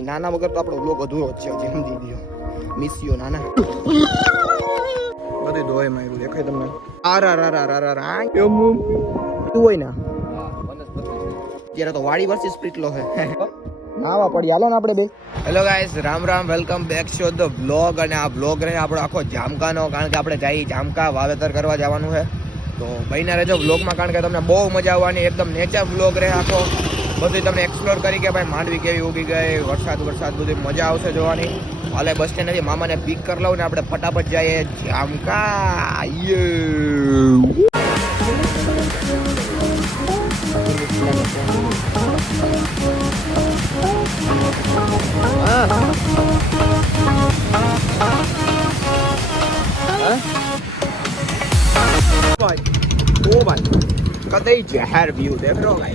નાના વગર તો આપણો બ્લોગ અધૂરો જ છે, હજી સમજી ગયો. મિસ યુ નાના. બધું ધોય માં એવું દેખાય તમને. એવું હોય ને અત્યારે તો વાડી વર્સિસ સ્પ્રિટલો છે. નાવા પડી હાલો ને આપણે બે. Hello guys, Ram Ram, welcome back to the blog. અને આ બ્લોગ રહે આપણો આખો જામકાનો, કારણ કે આપણે જઈ જામકા વાવેતર કરવા જવાનું છે. તો ભાઈના રહેજો બ્લોગમાં, કારણ કે તમને બહુ મજા આવવાની. એકદમ નેચર બ્લોગ રહે આખો, બધું તમને એક્સપ્લોર કરી કે ભાઈ માંડવી કેવી ઉગી ગઈ, વરસાદ બધી મજા આવશે જોવાની. હાલે બસ સ્ટેન્ડ નથી, મામાને પિક કરી લઉં ને આપણે ફટાફટ જઈએ જામકા. ओ भाई कतई जहर व्यू देख रहे हो भाई.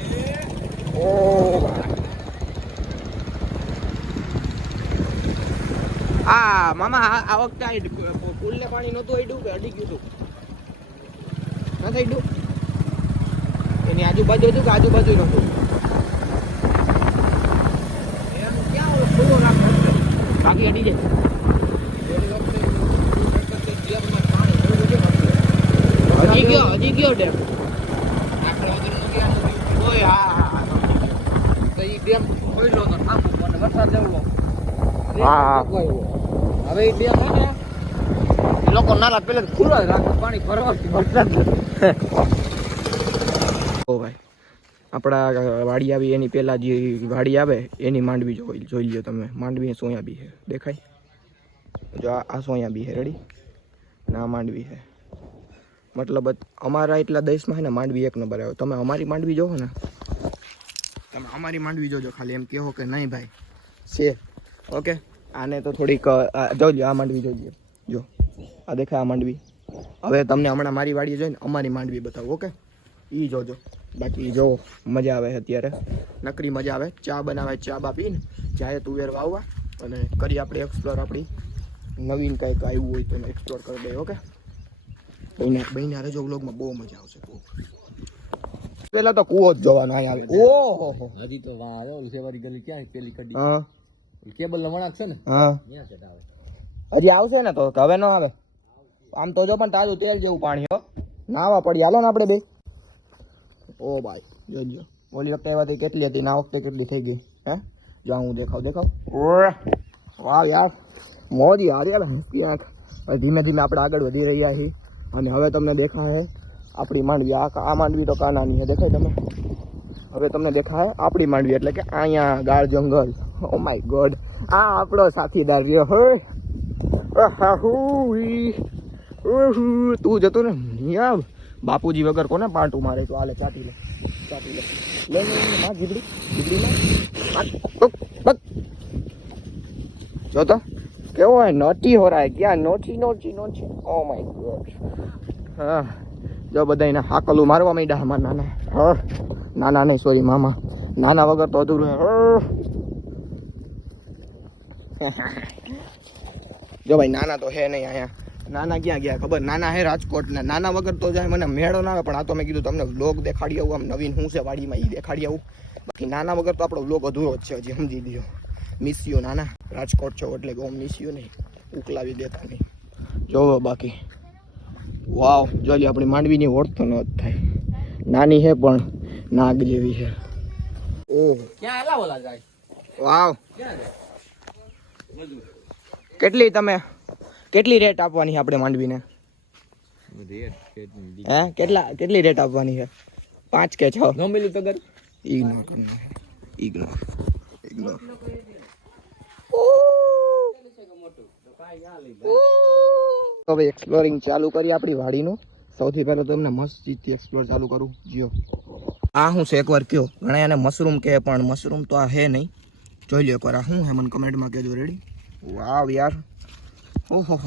ओ आ मामा आ वक्त पुल ने पानी नહોતું અડ્યું કે અડી ગયું હતું? નથી અડ્યું? એની આજુબાજુ હતું કે આજુબાજુ નહોતું? ક્યાં ઓલો ખુલ્લો નાખતો બાકી અડી જાય. હજી ગયો ડેમ. ઓય હા તો ઈ ડેમ ખોલ્યો તો થાંભો મને વરસાદ જેવો. હા હવે ઈ ડેમ હે ને એ લોકો નાલા પેલે ખુલ્લા જ રાખે, પાણી ભરવાથી વરસાદ. ઓ ભાઈ આપણા વાડી આવી એની પહેલા જે વાડી આવે એની માંડવી જોઈ લ્યો તમે. માંડવી સોયાબી છે, દેખાય? જો આ સોયાબી છે, રેડી? ના માંડવી છે, મતલબ અમારા એટલા દેશમાં છે ને માંડવી એક નંબર આવ્યો. તમે અમારી માંડવી જોવો ને, તમે અમારી માંડવી જોજો, ખાલી એમ કહો કે નહીં ભાઈ છે. ઓકે, આને તો થોડીક જોજો, આ માંડવી જોજો. જો આ દેખાય આ માંડવી. હવે તમને હમણાં મારી વાડીએ જોઈને અમારી માંડવી બતાવું. ઓકે, એ જોજો. બાકી જો મજા આવે અત્યારે, નકરી મજા આવે. ચા બનાવે, ચા બા પીને જાય તુવેર વાવવા અને કરી આપણે એક્સપ્લોર. આપણી નવીન કંઈક આવ્યું હોય તો એક્સપ્લોર કરી દઈએ. ઓકે, બહીના રેજો વ્લોગમાં, બહુ મજા આવશે. પેલા તો કૂવો જ જોવાનો આવે. ઓહો હજી તો વાહ ઓલી સેવારી ગલી ક્યાં પેલી કડી? હા કેબલ નો વણાક છે ને? હા ત્યાં સેટ આવે. હજી આવશે ને? તો હવે ન આવે. આમ તો જો પણ તાજું તેલ જેવું પાણી હો. નાવા પડી હાલો ને આપણે બે. ઓ ભાઈ જોજો, ઓલી વખતે એવાથી કેટલી હતી ને આ વખતે કેટલી થઈ ગઈ હે? જો હું દેખાવ. વાહ યાર, મોજી હારી યાર, હસતી આંખ. ધીમે ધીમે આપણે આગળ વધી રહ્યા છીએ અને હવે તમને દેખાય આપણી માંડવી. આ માંડવી તો કાનાની છે, દેખાય તમે? હવે તમને દેખાય આપણી માંડવી, એટલે કે અહીંયા ગાળ જંગલ. ઓ માય ગોડ, આ આપણો સાથીદાર રહ્યો. તું જતો ને યાર, બાપુજી વગર કોને પાટું મારે? તો હાલે ચાટી લે. માં જીબડી જો તો કેવો હોય નોટી હો રહા હે ક્યાં? નોટી. Oh my God. હા જો બધા એને હાકલું મારવા માંડ્યા અમાર નાના. નાના નહીં, સોરી મામા. નાના વગર તો અધૂરું. જો ભાઈ નાના તો હે નહીં અહીંયા. નાના ક્યાં ગયા ખબર? નાના હે રાજકોટ ને. નાના વગર તો જાય મને મેળો ના આવે. પણ આ તો મેં કીધું તમને વ્લોગ દેખાડી આવું, આમ નવીન શું છે વાડીમાં એ દેખાડી આવું. બાકી નાના વગર તો આપણો વ્લોગ અધૂરો જ છે, હજી સમજી ગયો. મિસ યુ નાના. રાજકોટ છો એટલે કે મિસ યુ નહીં, ઉકલાવી દેતા નહીં. જોવો બાકી વાવ, જો લે આપણી માંડવીની ઓળખ ન જ થાય. નાની છે પણ નાગ જેવી છે. ઓહ ક્યાં એલા ઓલા જાય. વાવ, કેટલી રેટ આપવાની છે આપણે માંડવીને? હે કેટલી રેટ આપવાની છે? 5 કે 6? ન મિલી તો કર ઇગ્નોર. હવે એક્સપ્લોરિંગ ચાલુ કરી આપણી વાડીનું. સૌથી પહેલા તો તમને મસ્જિદથી એક્સપ્લોર ચાલુ કરું. જીઓ આ હું છે એકવાર કયો. ઘણા એને મશરૂમ કહે પણ મશરૂમ તો આ હે નહીં. જોઈ લો એકવાર આ શું હે, મને કમેન્ટમાં કહેજો. રેડી? વાવ યાર, ઓહો.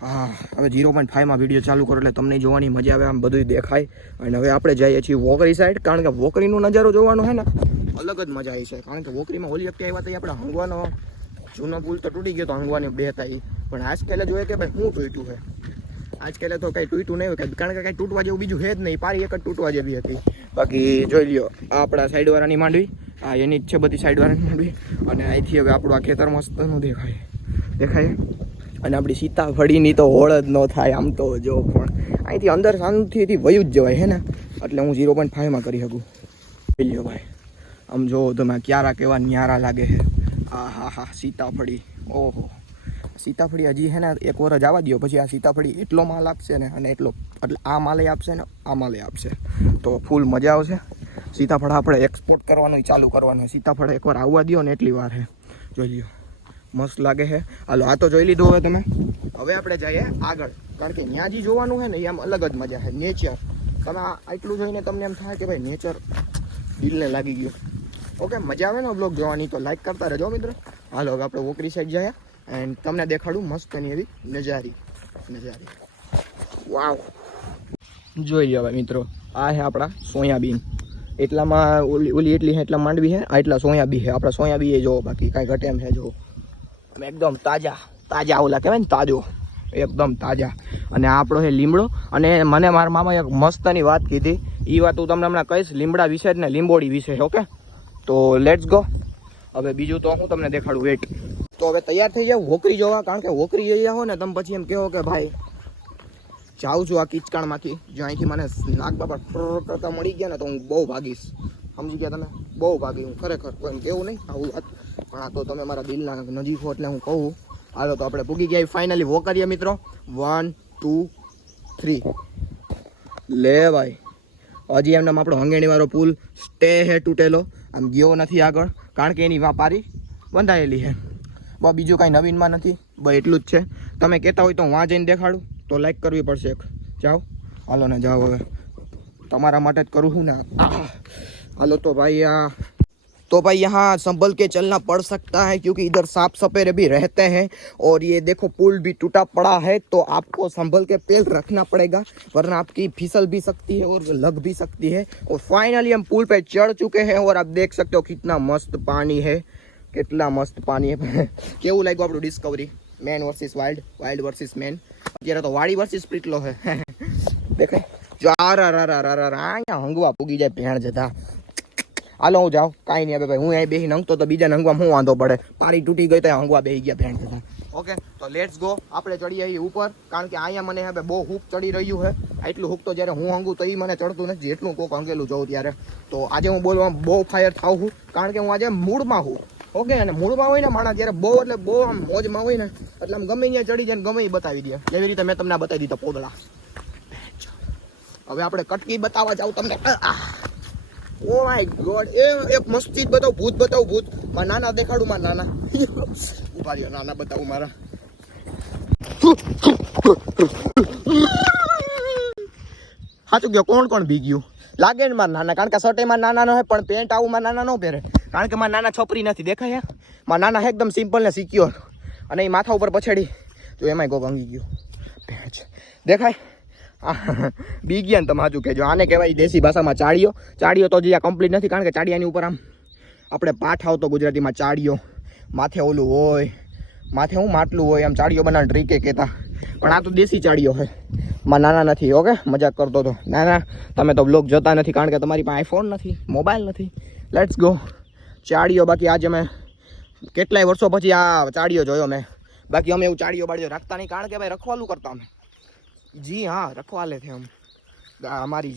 હા હવે 0.5માં વિડીયો ચાલુ કરો એટલે તમને જોવાની મજા આવે, આમ બધું દેખાય. અને હવે આપણે જઈએ છીએ વોકરી સાઈડ, કારણ કે વોકરીનો નજારો જોવાનો છે ને અલગ જ મજા આવી છે. કારણ કે વોકરીમાં ઓલી વખતે આવ્યા હતા આપણે હંગવાનો જૂનો પુલ તો તૂટી ગયો તો હંગવાની બે હતા એ. પણ આજકાલે જોઈએ કે ભાઈ શું તૂટ્યું છે. આજકાલે તો કંઈ તૂટ્યું નહીં હોય, કારણ કે કંઈ તૂટવા જેવું બીજું છે જ નહીં. પારી એક જ તૂટવા જેવી હતી. બાકી જોઈ લ્યો આપણા સાઈડવાળાની માંડવી આ એની જ છે બધી સાઈડ વાળાની માંડવી. અને અહીંથી હવે આપણું આ ખેતર મસ્તનું દેખાય. અને આપણી સીતાફળીની તો હોળ જ ન થાય આમ તો જો, પણ અહીંથી અંદર શાંતિથી વયું જ જવાય હે ને, એટલે હું 0.5માં કરી શકું. લ્યો ભાઈ, આમ જો તમે ક્યારા કેવા ન્યારા લાગે છે. હા સીતાફળી, ઓહો સીતાફળી હજી હે ને એક વાર જ આવવા દો, પછી આ સીતાફળી એટલો માલ આપશે ને, અને એટલો એટલે આ માલે આપશે ને આ માલે આપશે, તો ફૂલ મજા આવશે. સીતાફળ આપણે એક્સપોર્ટ કરવાનું ચાલુ કરવાનું. સીતાફળ એકવાર આવવા દો ને એટલી વાર છે. જોઈ લ્યો મસ્ત લાગે છે. હાલો આ તો જોઈ લીધું. હવે તમે હવે આપણે જઈએ આગળ, કારણ કે ત્યાં જે જોવાનું છે ને એ આમ અલગ જ મજા છે. નેચર, તમે આટલું જોઈને તમને એમ થાય કે ભાઈ નેચર દિલને લાગી ગયું. ઓકે, મજા આવે ને બ્લોગ જોવાની, તો લાઈક કરતા રહેજો મિત્રો. હાલો હવે આપણે વોકરી સાઈડ જઈએ એન્ડ તમને દેખાડું મસ્તની એવી નજારી. વાવ, જોઈ લ્યો ભાઈ મિત્રો, આ છે આપણા સોયાબીન. એટલામાં ઓલી એટલી એટલા માંડવી છે, આ એટલા સોયાબીન છે. આપણા સોયાબીન એ જો, બાકી કાંઈ ઘટે એમ છે જો, એકદમ તાજા ઓલા કહેવાય ને તાજો, એકદમ તાજા. અને આ આપણો છે લીમડો. અને મને મારા મામાએ એક મસ્તની વાત કીધી, એ વાત હું તમને હમણાં કહીશ, લીમડા વિશે જ ને લીંબોડી વિશે. ઓકે, તો લેટ્સ ગો. હવે બીજું તો હું તમને દેખાડું, વેટ. તો હવે તૈયાર થઈ જાવ વોકરી જોવા, કારણ કે વોકરી જોઈ જાઓ ને તમે પછી એમ કહો કે ભાઈ જાઉં છું આ કિચકાણમાંથી, જો અહીંથી મને નાક બાપા કરતા મળી ગયા ને તો હું બહુ ભાગીશ. સમજી ગયા તમે? બહુ ભાગી હું ખરેખર, કોઈ કેવું નહીં આવું વાત, પણ આ તો તમે મારા દિલના નજીક હો એટલે હું કહું. હાલો તો આપણે પૂગી ગયા ફાઇનલી વોકરીએ મિત્રો. 1 2 3 લે ભાઈ. હજી એમને આપણો હંગેણીવાળો પુલ સ્ટે હે તૂટેલો, આમ ગયો નથી આગળ, કારણ કે એની વાપારી બંધાયેલી છે. બસ બીજું કાંઈ નવીનમાં નથી, બસ એટલું જ છે. તમે કહેતા હોય તો હું જઈને દેખાડું, તો લાઈક કરવી પડશે એક. જાઓ, હાલો ને જાઓ. હવે તમારા માટે જ કરું છું ને. હાલો તો भाई यहाँ संभल के चलना पड़ सकता है, क्योंकि इधर सांप सपेरे भी रहते हैं और ये देखो पुल भी टूटा पड़ा है, तो आपको संभल के पैर रखना पड़ेगा, वरना आपकी फिसल भी सकती है और लग भी सकती है. और फाइनली हम पुल पे चढ़ चुके हैं और आप देख सकते हो कितना मस्त पानी है, કેટલા મસ્ત પાણી. કેવું લાગ્યું આપણું discovery? Man versus wild, wild versus man. અત્યારે તો વાડી વર્સિસ પ્રીટલો છે. દેખાય જો, અહીંયા હંગવા પૂગી જાય ભેણ જતા. હાલો હું જાઉં, કાંઈ નહીં. હવે ભાઈ હું અહીં બેસી નંગતો તો બીજા નંગવા હું વાંધો પડે? પારી તૂટી ગઈ તો હંગવા બેસી ગયા ભેણ જતા. ઓકે, તો લેટ્સ ગો. આપણે ચડીએ અહીં ઉપર, કારણ કે અહીંયા મને હવે બહુ હૂક ચડી રહ્યું છે. એટલું હૂક તો જ્યારે હું હંગું તો એ મને ચડતું નથી, જેટલું કોક હંગેલું જોઉં ત્યારે. તો આજે હું બોલવામાં બહુ ફાયર થાઉં છું, કારણ કે હું આજે મૂડમાં છું. ઓકે, અને મૂળમાં હોય ને માણસ ત્યારે બહુ એટલે બહુ આમ મોજમાં હોય ને, એટલે આમ ગમે ત્યાં ચડી જાય ને ગમે એ બતાવી દે, એવી રીતે મેં તમને બતાવી દીધા પોદળા. હવે આપણે કટકી બતાવવા જાવ તમને. ઓ માય ગોડ, એક મસ્તી બતાવું, ભૂત બતાવું, ભૂત. મારા નાના દેખાડું, મારા નાના ઉભા રહ્યો, નાના બતાવું મારા. સાચું ગયો, કોણ કોણ ભીગ્યું લાગે ને મારા નાના, કારણ કે શર્ટ એમાં નાના નો હોય, પણ પેન્ટ આવું મારા નાના ન પહેરે, કારણ કે મારા નાના છોપરી નથી. દેખાય મારા નાના એકદમ સિમ્પલ ને સિક્યોર, અને એ માથા ઉપર પછડી તો એમાંય કોક ભાંગી ગયું. દેખાય બી ગયા ને તમે સાચું કહેજો. આને કહેવાય દેશી ભાષામાં ચાળીઓ. ચાળીઓ તો જે આ કમ્પ્લીટ નથી, કારણ કે ચાળિયાની ઉપર આમ આપણે પાઠ આવતો ગુજરાતીમાં ચાળીઓ, માથે ઓલું હોય, માથે હું માટલું હોય, આમ ચાળીઓ બનાવવાની ટ્રીકે કહેતા, પણ આ તો દેશી ચાળીઓ છે. માં નાના નથી. ઓકે, મજાક કરતો હતો. ના તમે તો બ્લોગ જોતા નથી, કારણ કે તમારી પાસે આઈફોન નથી, મોબાઈલ નથી. Let's go. ચાળીઓ બાકી આજે મેં કેટલાય વર્ષો પછી આ ચાળીઓ જોયો મેં. બાકી અમે એવું ચાળીઓ બાળીઓ રાખતા નહીં, કારણ કે ભાઈ રખવાલું કરતા અમે. જી હા, રખવાલે थे हम, हमारी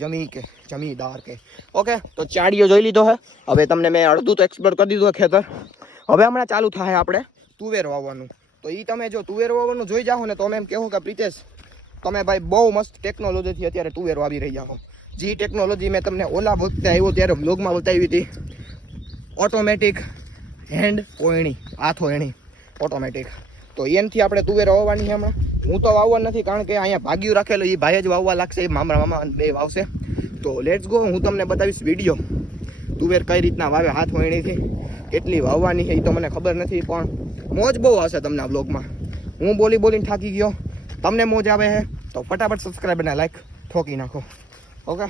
જમીદાર કે. ઓકે, તો ચાળીઓ જોઈ લીધો હે. હવે તમને મેં અડધું તો એક્સપ્લોર કરી દીધું ખેતર. હવે હમણાં ચાલુ થાય આપણે તુવેર વાવવાનું. તો એ તમે જો તુવેર વાવવાનું જોઈ જાઓ ને તો અમે એમ કહું કે પ્રિતેશ તમે ભાઈ બહુ મસ્ત ટેકનોલોજીથી અત્યારે તુવેર વાવી રહી જાઓ. જે ટેકનોલોજી મેં તમને ઓલા વખતે આવ્યો ત્યારે બ્લોગમાં બતાવી હતી, ઓટોમેટિક હેન્ડ પોયણી, હાથો એણી ઓટોમેટિક. તો એનથી આપણે તુવેર વાવવાની છે હમણાં. હું તો વાવવા નથી, કારણ કે અહીંયા ભાગ્યું રાખેલું, એ ભાઈ જ વાવવા લાગશે, એ મામા બે વાવશે. તો લેટ્સ ગો, હું તમને બતાવીશ વિડીયો તુવેર કઈ રીતના વાવે હાથ વણીથી. કેટલી વાવવાની છે એ તો મને ખબર નથી, પણ મોજ બહુ હશે તમને આ બ્લોગમાં. હું બોલીને થાકી ગયો, તમને મોજ આવે છે તો ફટાફટ સબસ્ક્રાઈબ અને લાઈક ઠોકી નાખો. ઓકે,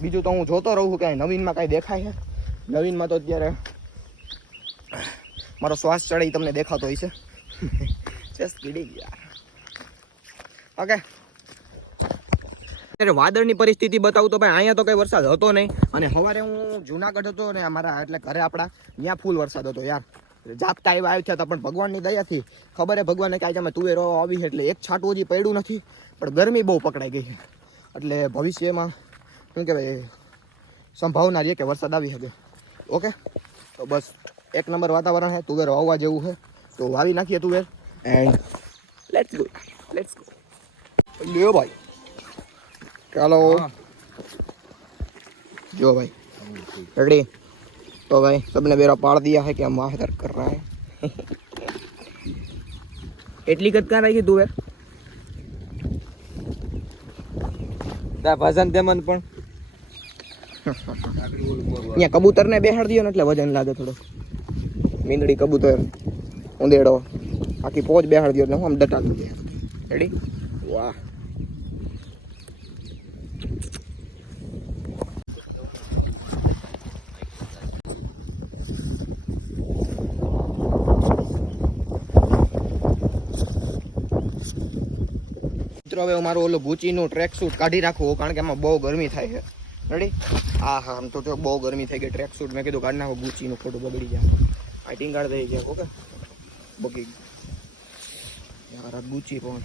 બીજું તો હું જોતો રહું છું કે નવીનમાં કાંઈ દેખાય છે. નવીનમાં તો અત્યારે મારો શ્વાસ ચડે એ તમને દેખાતો હોય છે. જસ્ટ કિડિંગ યાર. ઓકે, અત્યારે વાદળની પરિસ્થિતિ બતાવું તો ભાઈ અહીંયા તો કઈ વરસાદ હતો નહીં. અને સવારે હું જુનાગઢ હતો ને અમારા એટલે ઘરે આપણા ત્યાં ફૂલ વરસાદ હતો યાર. જાગતા એવા આવ્યા હતા પણ ભગવાનની દયાથી ખબર હે ભગવાનને કે આજે અમે તુવેરો આવી એટલે એક છાંટું હજી પડ્યું નથી. પણ ગરમી બહુ પકડાઈ ગઈ છે એટલે ભવિષ્યમાં શું કહેવાય સંભાવના રહે કે વરસાદ આવી શકે. ઓકે તો બસ એક નંબર વાતાવરણ છે. તુવેર વાવવા જેવું છે તો વાવી નાખીએ તુવેર એન્ડ લેટ્સ ગો. લ્યો ભાઈ ચાલો जो भाई रेडी तो भाई सबने मेरा पाड़ दिया है कि हम माहिर कर रहा है. એટલી કદ કા રાખી તું તા વજન તેમન પણ અહીંયા કબૂતર ને બેહાડ દિયો ને એટલે વજન લાગે થોડો. મીંદડી કબૂતર ઉંદેડો આખી પોચ બેહાડ દિયો એટલે હું આમ ડટાતું જાય. રેડી વાહ હવે મારું ઓલું ગુચીનું ટ્રેક સૂટ કાઢી રાખવું કારણ કે એમાં બહુ ગરમી થાય છે. રેડી હા હા આમ તો બહુ ગરમી થઈ ગઈ. ટ્રેક સૂટ મેં કીધું કાઢી નાખો ગુચીનું ખોટું બગડી જાય. આઈટિંગ કાર્ડ થઈ જાય ઓકે બગી યાર આ ગુચી પણ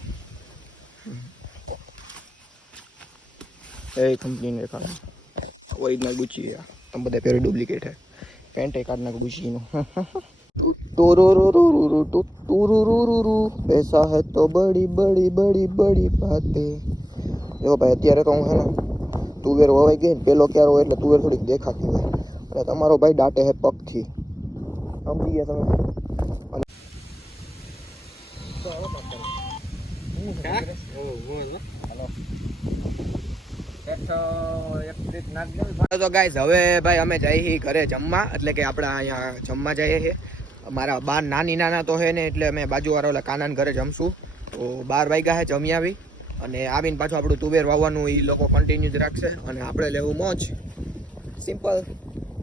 એ કંપનીને દેખાડે ઓરિજિનલ ગુચી યાર તમે બધા પહેરી ડુપ્લિકેટ હે. પેન્ટ એ કાઢ નાખો ગુચીનું. पैसा है तो बड़ी बड़ी बड़ी बड़ी बातें. देखो भाई અત્યારે તો હું હે ને તુવેર વવાઈ ગઈ પેલો ક્યારો હોય એટલે તુવેર થોડીક દેખાતી હોય અને તમારો ભાઈ દાટે હે પગથી સમજી ગયા તમે. તો ગાઈઝ હવે ભાઈ અમે જઈએ ઘરે જમવા એટલે કે આપણે અહીંયા જમવા જઈએ છીએ. મારા બાર નાની નાના તો હે ને એટલે અમે બાજુવાળા ઓલા કાનાના ઘરે જમશું. તો 12 વાગ્યા હે જમી આવી અને આવીને પાછું આપણું તુવેર વાવવાનું એ લોકો કન્ટિન્યુ જ રાખશે અને આપણે લેવું મોજ સિમ્પલ.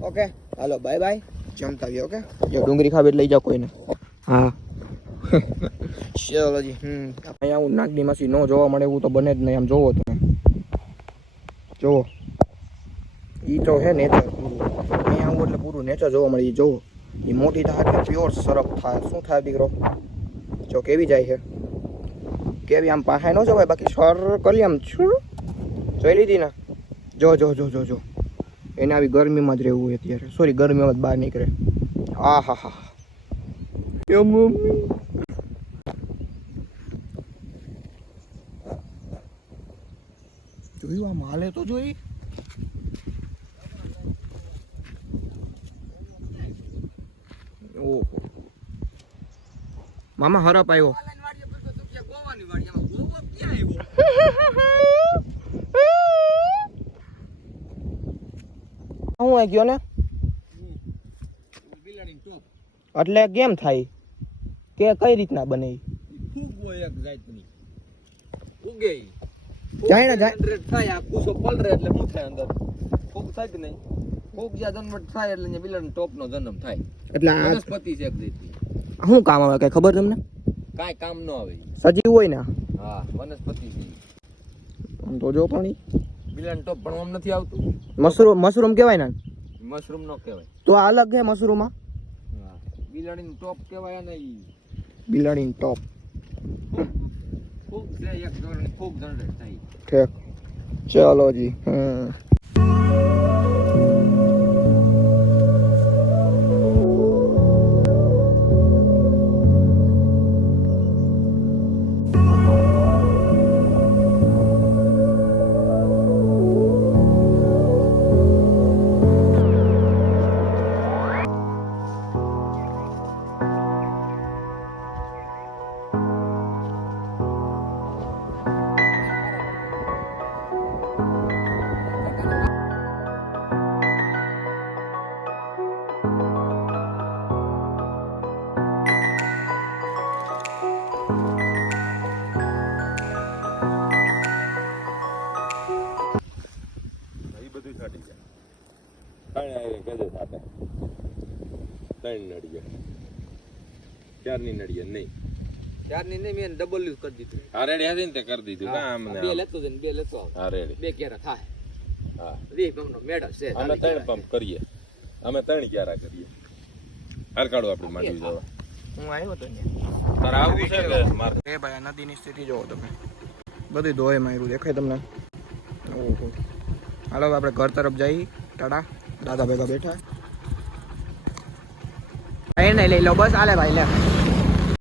ઓકે હાલો બાય બાય જમતા આવીએ. ઓકે જો ડુંગળી ખાવી લઈ જાઓ કોઈને. હા ચલો જી. અહીંયા હું નાગની માસી ન જોવા મળે એવું તો બને જ નહીં. આમ જોવો તમે જોવો એ તો હે નેચર પૂરું. અહીંયા આવું એટલે પૂરું નેચર જોવા મળે. એ જોવો એ મોટી થાય એટલે પ્યોર સરફ થાય. શું થાય દીકરો જો કેવી જાય છે કેવી આમ પાસે ન જવાય બાકી સર કરી આમ છું જોઈ લીધી ને. જો જો જો જો જો એને આવી ગરમીમાં જ રહેવું હોય અત્યારે. સોરી ગરમીમાં જ બહાર નીકળે. આ હા હા એ મમ્મી જોયું આમ હાલે તો જોઈ. ઓહો મામા હરપ આવ્યો. હું આવી ગયો ને એટલે કેમ થાય કે કઈ રીતના બને જાય ને થાય આ કુસો પલરે એટલે શું થાય અંદર ફૂગ થાય કે નહીં. ફૂગ જ્યાં જન્મ થાય એટલે બિલાડી ટોપ નો જન્મ થાય એટલે વનસ્પતિ છે. શું કામ આવે કઈ ખબર તમને? કાંઈ કામ ન આવે. સજીવ હોય ને હા વનસ્પતિ છે. આમ તો જો પણ બિલાડી ટોપ પણ આમ નથી આવતું. મશરૂમ કહેવાય ને. મશરૂમ નો કહેવાય તો આ અલગ છે મશરૂમ માં. હા બિલાડીનું ટોપ કહેવાય ને. બિલાડીનું ટોપ ફૂગ છે એક ધોરણી ફૂગ જનરેટ થાય. ઠીક ચલો જી. ચારની નડિયા નહીં ચારની નહીં મેં ડબલ યુઝ કરી દીધું. હા રેડી હતી ને તે કરી દીધું કા આમ ને બે આમ. લેતો જઈને બે લેતો આવો. હા રેડી. બે ઘેરા થાય. હા 20 પંપનો મેડલ છે. અમે 3 પંપ કરીએ. અમે 3 ક્યારા કરીએ. હાલ કાઢો આપણી માંડવી જવા. હું આવ્યો તો ને તારે આવવું છે કે મારે એ ભાઈ આ નદીની સ્થિતિ જોવો તમે, બધું ધોય માર્યું દેખાય તમને. ઓહો હાલો હવે આપણે ઘર તરફ જઈ. ટાટા દાદા ભેગા બેઠા. નહીં લઈ લો બસ હાલે ભાઈ લે.